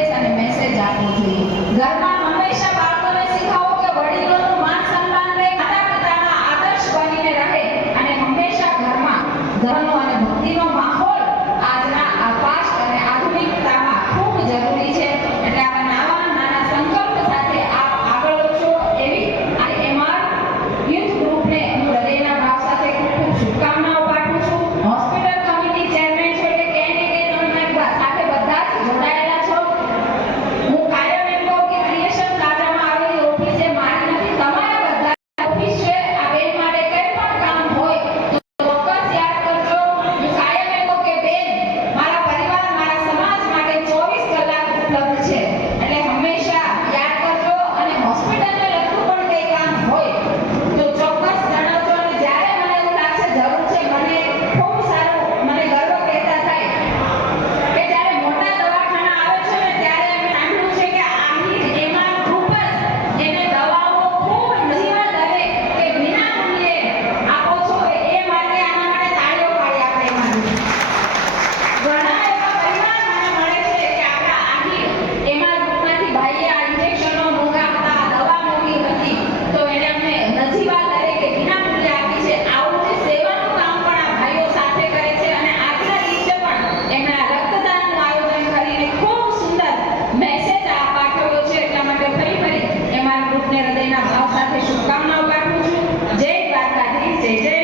સંદેશ અને મેસેજ આપવો જોઈએ. ઘરમાં હંમેશા બાળકોને શીખવો કે વડીલો હૃદયના ભાવ સાથે શુભકામનાઓ પાઠવું છું. જય દ્વારકાધીશ જય જય